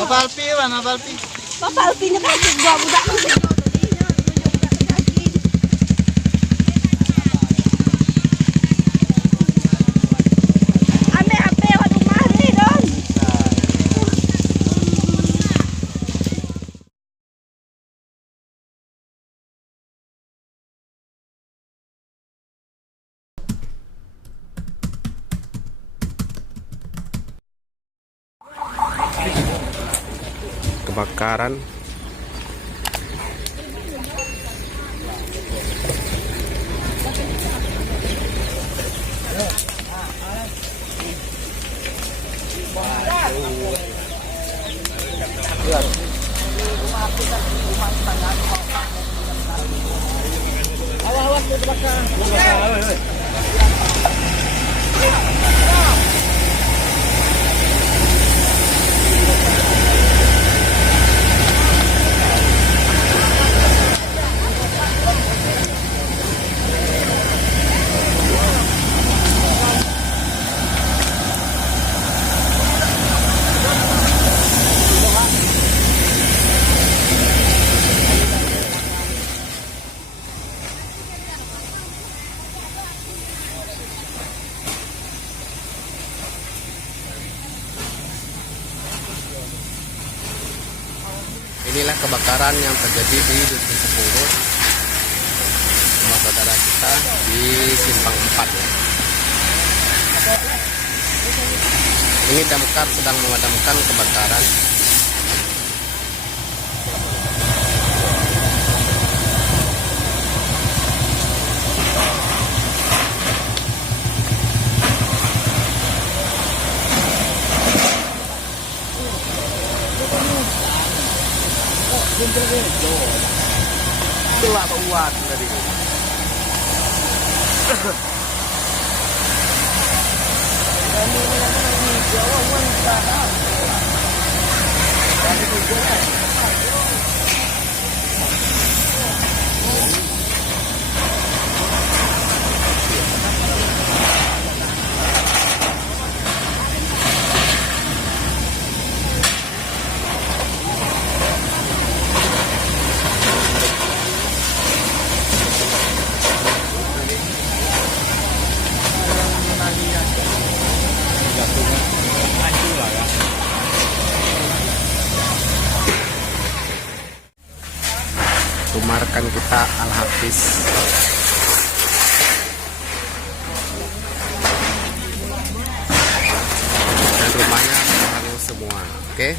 Mapalpi ba? Mapalpi. Mapalpi na kasi gua budak. Kebakaran Awas ke belakang. inilah kebakaran yang terjadi di Dusun Sepuluh, rumah saudara kita di Simpang 4 ya. Ini damkar sedang memadamkan kebakaran. Itulah buat tadi. Tumarkan kita Al-Hafiz. Dan rumahnya hangus semua. Oke.